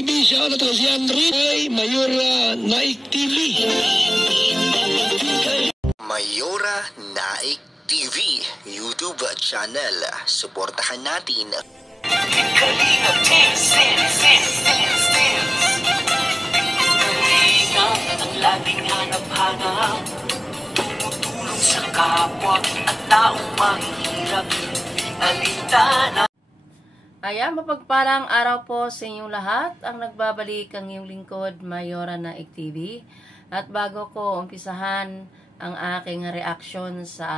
Siya na to si Henry ay Mayora Naik TV. Mayora Naik TV YouTube channel. Suportahan natin. Kalingap ang laging hanap-hanap, tumutulong sa kapwa at taong mahihirap. Alintana. Ayan, mapagpalang araw po sa inyong lahat. Ang nagbabalik ang iyong lingkod, Mayora Naik TV. At bago ko umpisahan ang aking reaksyon sa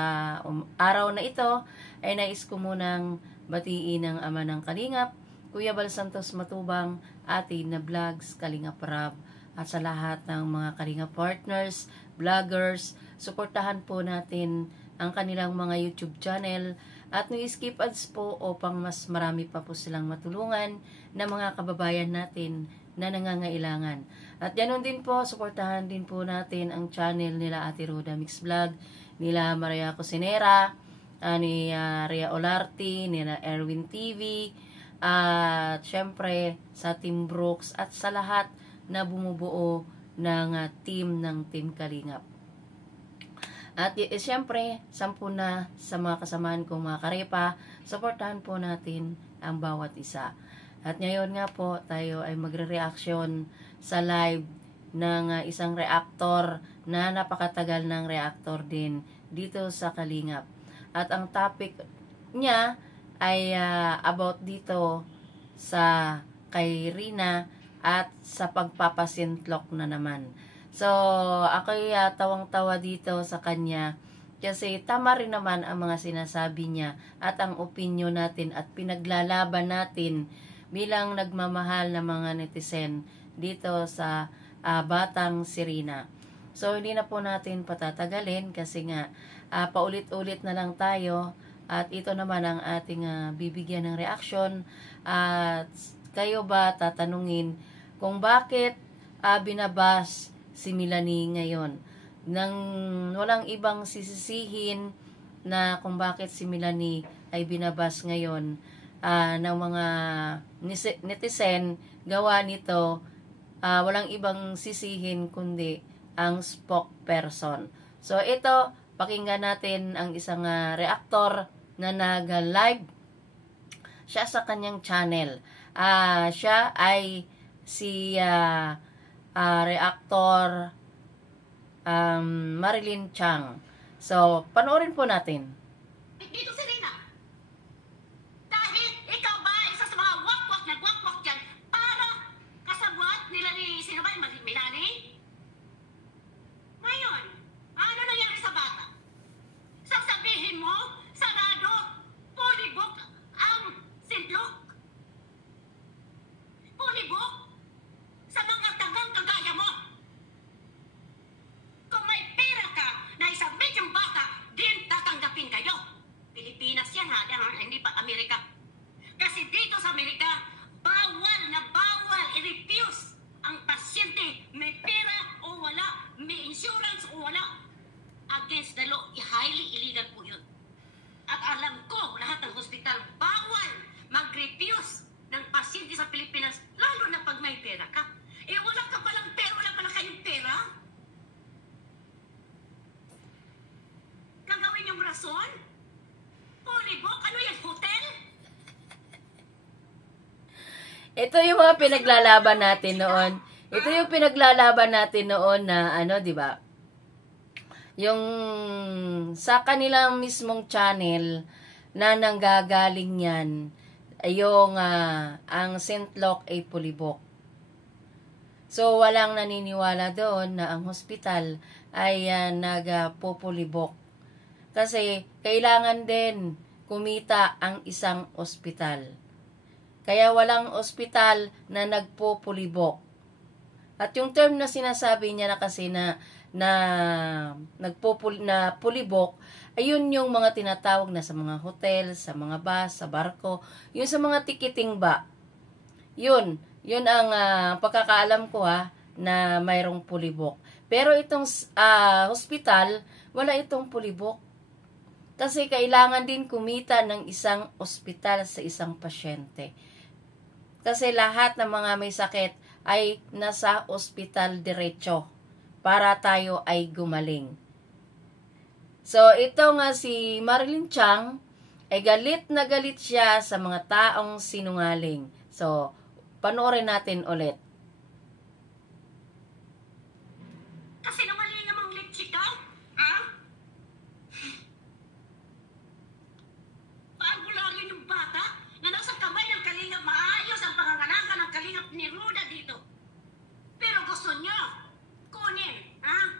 araw na ito, ay nais ko munang batiin ang ama ng Kalingap, Kuya Bal Santos Matubang, atin na vlogs, Kalingap Rab, at sa lahat ng mga Kalingap partners, vloggers, suportahan po natin ang kanilang mga YouTube channel at no-skip ads po upang mas marami pa po silang matulungan na mga kababayan natin na nangangailangan. At ganoon din po, suportahan din po natin ang channel nila Ate Roda Mix Vlog, nila Maria Cosinera, ni Rhea Olarte, nila Erwin TV, at syempre sa Team Brooks at sa lahat na bumubuo ng team Kalingap. At siyempre, 10 na sa mga kasamaan kong mga karepa, suportahan po natin ang bawat isa. At ngayon nga po, tayo ay magre-reaction sa live ng isang reactor na napakatagal ng reactor din dito sa Kalingap. At ang topic niya ay about dito sa kay Rina at sa pagpapasintlok na naman. So, ako'y tawang-tawa dito sa kanya kasi tama rin naman ang mga sinasabi niya at ang opinyon natin at pinaglalaban natin bilang nagmamahal na mga netizen dito sa batang si Rina. So, hindi na po natin patatagalin kasi nga paulit-ulit na lang tayo at ito naman ang ating bibigyan ng reaksyon at kayo ba tatanungin kung bakit binabas si Melanie ngayon nang walang ibang sisisihin na kung bakit si Melanie ay binabas ngayon ng mga netizen gawa nito walang ibang sisihin kundi ang spokesperson. So ito, pakinggan natin ang isang reactor na nag-live siya sa kanyang channel. Siya ay si reactor Marilyn Chang. So, panoorin po natin. Dito si Rina. Dahil ikaw ba isa sa mga wakwak na wakwak dyan para kasabwat nila ni sino ba yung Melanie? Ngayon, ano nangyari sa bata? Sasabihin mo, sarado, pulibok ang sintlok? Pulibok? Sa mga tagang kagaya mo. Kung may pera ka na isabit yung bata, din tatanggapin kayo. Pilipinas yan ha, hindi pa Amerika. Kasi dito sa Amerika, bawal na bawal i-refuse ang pasyente may pera o wala, may insurance o wala. Against the law, highly illegal po yun. At alam ko, lahat ng hospital, bawal mag-refuse ng pasyente sa Pilipinas, lalo na pag may pera ka. Eh, wala ka palang pera, wala pala kayong pera. Gagawin yung rason? Polybok? Ano yan, hotel? Ito yung mga pinaglalaban natin noon. Ito yung pinaglalaban natin noon na ano, 'di ba? Yung sa kanilang mismong channel na nanggagaling yan yung ang sintlok ay pulibok. So walang naniniwala doon na ang hospital ay nagpupulibok. Kasi kailangan din kumita ang isang ospital. Kaya walang ospital na nagpupulibok. At yung term na sinasabi niya na kasi na pulibok, ayun yung mga tinatawag na sa mga hotel, sa mga bus, sa barko, yun sa mga ticketing ba. Yun ang pagkakaalam ko na mayroong pulibok. Pero itong hospital, wala itong pulibok. Kasi kailangan din kumita ng isang ospital sa isang pasyente. Kasi lahat ng mga may sakit ay nasa ospital diretso para tayo ay gumaling. So, ito nga si Marilyn Chang, ay galit na galit siya sa mga taong sinungaling. So, panoorin natin ulit. Kasi naman ang litsi ka? Ha? Paangularyo yung bata na nasa kamay ng kalingap. Maayos ang pangangalaga ng kalingap ni Ruda dito. Pero gusto nyo kunin, ha?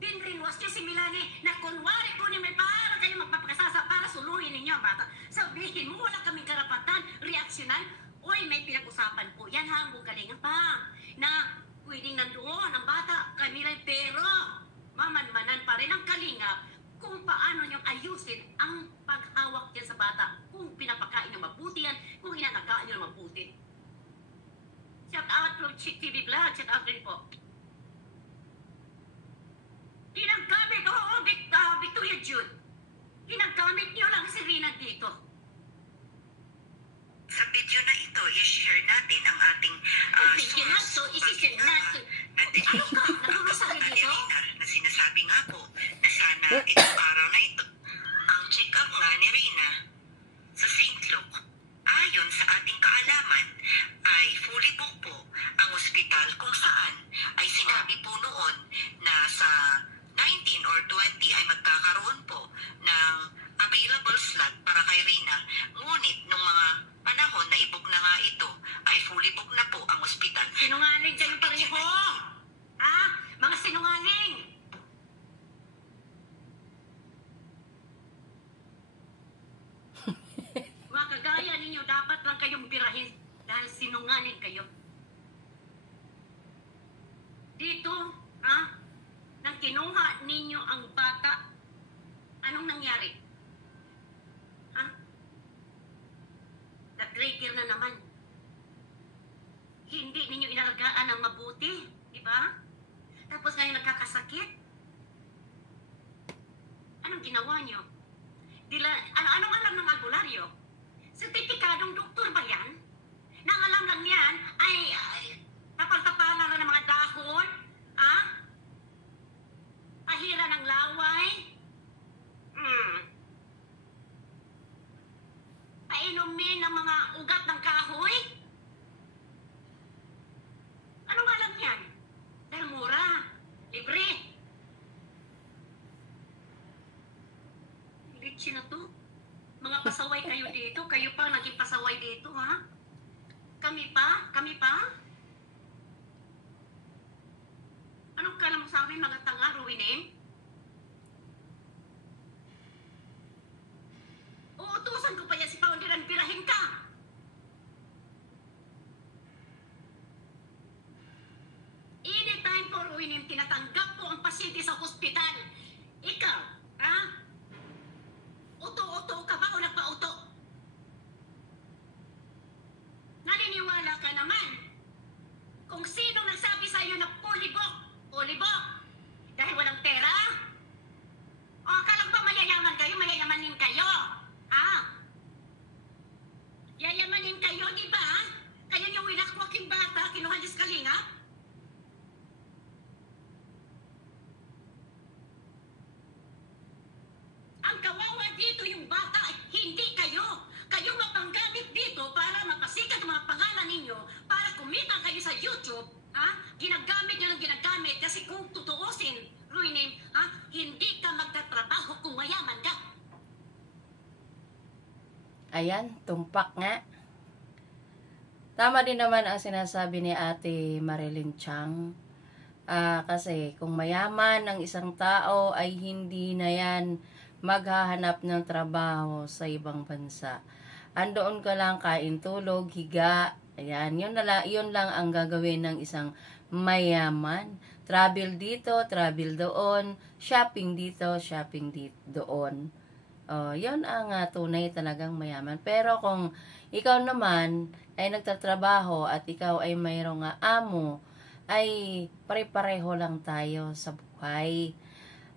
Binrinwas niya si Milani na kunwari kunin may para kayo magpapakasasa para suluhin ninyo ang bata. Sabihin mo, wala kaming karapatan, reaksyonan. Uy, may pinag-usapan po yan, ha? Ang kalingap pa. Na pwedeng nandoon ang bata, Camila, pero mamanmanan pa rin ang kalingap kung paano niyong ayusin ang paghawak yan sa bata. Kung pinapakain niyo mabuti yan, kung inanagaan niyo mabuti. Shout out from Chick TV Vlog, shout out rin po. Ginagamit, Victoria Jude. Ginagamit niyo lang si Rina dito. Sa video na ito, i-share natin ang ating Isisip natin. Ano ka? Nagkakasali dito? na sinasabi nga po na sana itong araw na ito, ang check-up nga ni Rina sa St. Luke, ayon sa ating kaalaman, ay fully booked po ang ospital kung saan ay sinabi po noon na sa 19 or 20 ay magkakaroon po ng available slot para kay Rina. Ngunit nung mga panahon na i-book na nga ito, ay fully booked na po ang ospital. Sinungaling kayo pareho! Ha? Mga sinungaling! Mga kagaya ninyo, dapat lang kayong birahin dahil sinungaling kayo. Dito, ha? Nang kinuha ninyo ang bata, anong nangyari? Ha? Nag-trigger na naman. Hindi ninyo inalagaan ng mabuti, di ba? Tapos ngayon nagkakasakit. Anong ginawa nyo? Anong alam ng albularyo? Sertipikadong doktor ba yan? Nang alam lang yan ay tapal-tapalan lang ng mga dahon, ha? Ahira ng laway. Painumin ng mga ugat ng kahoy. Anong alam yan? Dahil mura, libre. Litsi na to. Mga pasaway kayo dito. Kayo pa naging pasaway dito, ha? Kami pa? Kami pa? Anong kala mo sa amin, mga tanga, ruinin? Uutusan ko pa yan si Paundiran, birahin ka! Anytime po, ruinin, tinatanggap ko ang pasyente sa hospital. Ikaw, ha? Uto-uto ka ba o nagpa-uto? Naniniwala ka naman kung sino nagsabi sa'yo na pulibok, dahil walang pera? O akala ba mayayaman kayo, mayayamanin kayo? Ha? Yayamanin kayo, di ba? Kaya yung winakwaking bata, kinuha niyo sa kalinga? Ang kawawa dito yung bata, hindi kayo. Kayo mapanggamit dito para mapasikat ang mga pangalan ninyo, para kumita kayo sa YouTube, ha? Ginagamit nyo ng ginagamit kasi kung tutuusin, ruinin, ha? Hindi ka magtatrabaho kung mayaman ka. Ayan, tumpak nga. Tama din naman ang sinasabi ni Ate Marilyn Chang. Kasi kung mayaman ang isang tao ay hindi na yan maghahanap ng trabaho sa ibang bansa. Andoon ka lang, kain, tulog, higa. Ayan, yun lang ang gagawin ng isang mayaman. Travel dito, travel doon, shopping dito, shopping doon. Yun ang tunay talagang mayaman. Pero kung ikaw naman ay nagtatrabaho at ikaw ay mayroong amo, ay pare-pareho lang tayo sa buhay.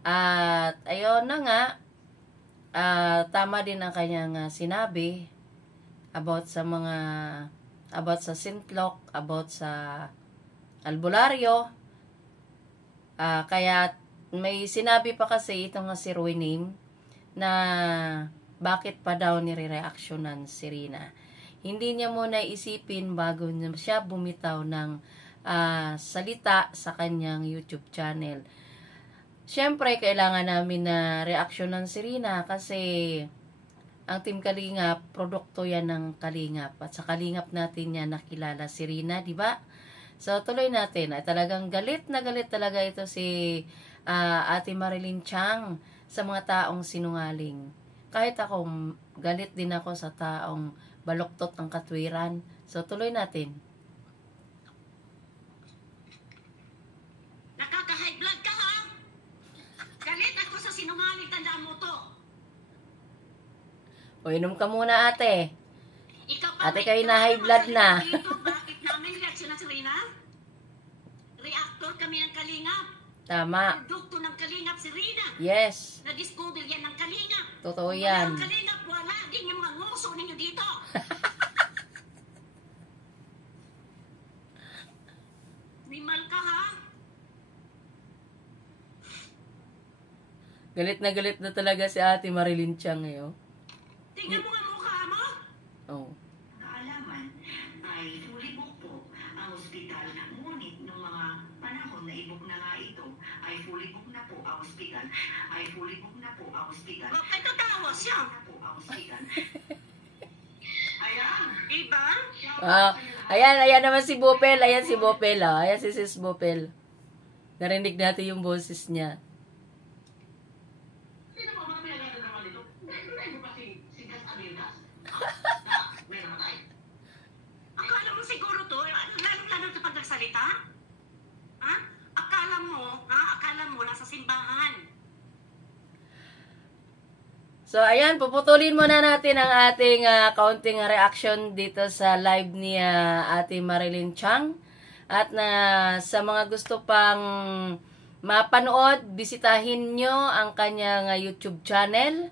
At ayun na nga, tama din ang kanyang sinabi about sa mga about sa Sintlok, about sa albularyo. Kaya may sinabi pa kasi itong nga si Ruinim na bakit pa daw nire-reactionan si Rina. Hindi niya muna isipin bago siya bumitaw ng salita sa kanyang YouTube channel. Siyempre, kailangan namin na reaksyonan si Rina kasi ang Team Kalingap, produkto yan ng Kalingap. At sa Kalingap natin yan nakilala si Rina, di ba? So, tuloy natin. Ay, talagang galit na galit talaga ito si Ate Marilyn Chang sa mga taong sinungaling. Kahit ako, galit din ako sa taong baluktot ng katwiran. So, tuloy natin. Nakaka-high blood ka, ha? Galit ako sa sinungaling, tandaan mo to. O, inom ka muna, ate. Ikaw pa, Ate, kayo na high blood na. Dito, bakit namin reaksyon na si Rina? Reactor kami ng Kalingap. Tama. Produkto ng Kalingap si Rina. Yes. Na-discover yan ng Kalingap. Totoo yan. Wala ang Kalingap, wala din yung mga nguso ninyo dito. Nimal ka, ha? Galit na talaga si Ate Marilyn Chang ngayon. Tingnan mo nga mukha mo. Oh. Kaalaman ay fully booked po ang ospital. Ngunit nung mga panahon na i-book na nga ito, ay fully booked na po ang ospital. Ay fully booked na po ang ospital. Bakit tatawa siya? Na po ang ospital. Iba? Ayan naman si Bopel. Ayan si Bopel. Ayan si Sis Bopel. Narinig natin yung boses niya. Akala mo siguro to, lalo-lalo sa pag nagsalita? Ha? Akala mo, nasa simbahan. So, ayan, puputulin muna natin ang ating kaunting reaction dito sa live ni Ate Marilyn Chang. At sa mga gusto pang mapanood, bisitahin nyo ang kanyang YouTube channel.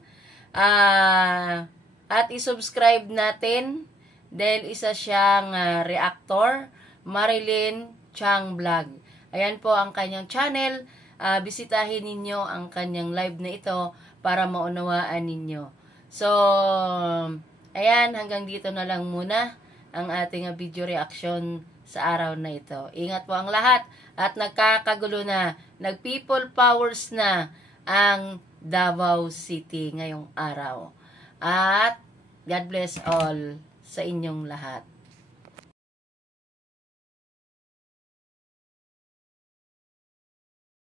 At isubscribe natin dahil isa siyang reactor, Marilyn Chang Vlog. Ayan po ang kanyang channel. Bisitahin ninyo ang kanyang live na ito para maunawaan ninyo. So, ayan, hanggang dito na lang muna ang ating video reaction sa araw na ito. Ingat po ang lahat at nagkakagulo na, nag-people powers na ang Davao City ngayong araw. At God bless all sa inyong lahat.